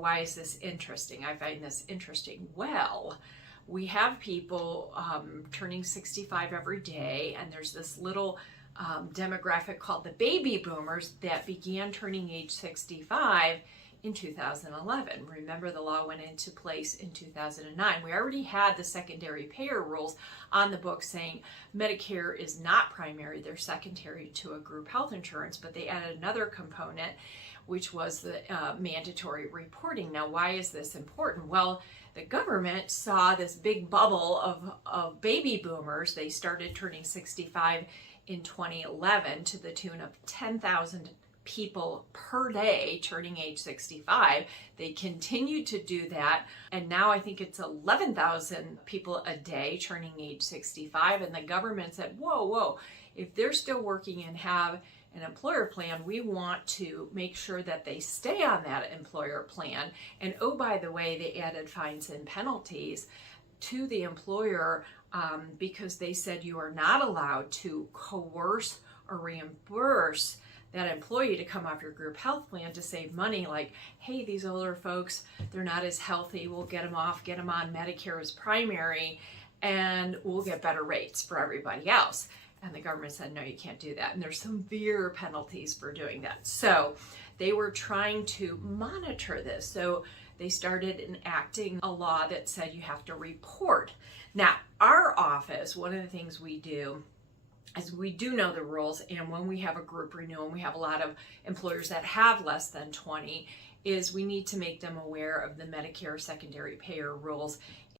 why is this interesting? I find this interesting. Well, we have people turning 65 every day, and there's this little demographic called the baby boomers that began turning age 65 in 2011. Remember, the law went into place in 2009. We already had the secondary payer rules on the book saying Medicare is not primary, they're secondary to a group health insurance, but they added another component, which was the mandatory reporting. Now, why is this important? Well, the government saw this big bubble of baby boomers. They started turning 65 in 2011 to the tune of 10,000 people per day turning age 65. They continued to do that, and now I think it's 11,000 people a day turning age 65, and the government said, whoa, if they're still working and have an employer plan, we want to make sure that they stay on that employer plan. And oh, by the way, they added fines and penalties to the employer because they said you are not allowed to coerce or reimburse that employee to come off your group health plan to save money, like, hey, these older folks, they're not as healthy, we'll get them off, get them on Medicare as primary, and we'll get better rates for everybody else. And the government said, no, you can't do that. And there's severe penalties for doing that. So they were trying to monitor this. So they started enacting a law that said you have to report. Now, our office, one of the things we do is we do know the rules, and when we have a group renewal, and we have a lot of employers that have less than 20, is we need to make them aware of the Medicare secondary payer rules